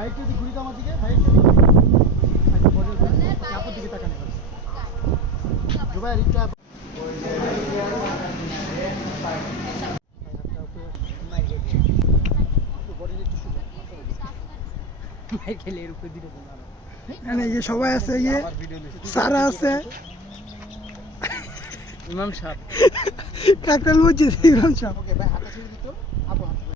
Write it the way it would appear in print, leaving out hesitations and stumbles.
bike যদি ঘুরি তো আমার দিকে বাইক আপনার দিকে তাকানো জুবাইর একটু সবাই আছে সারা আছে ইমাম সাহেব কাকরাল মসজিদ ইমাম সাহেব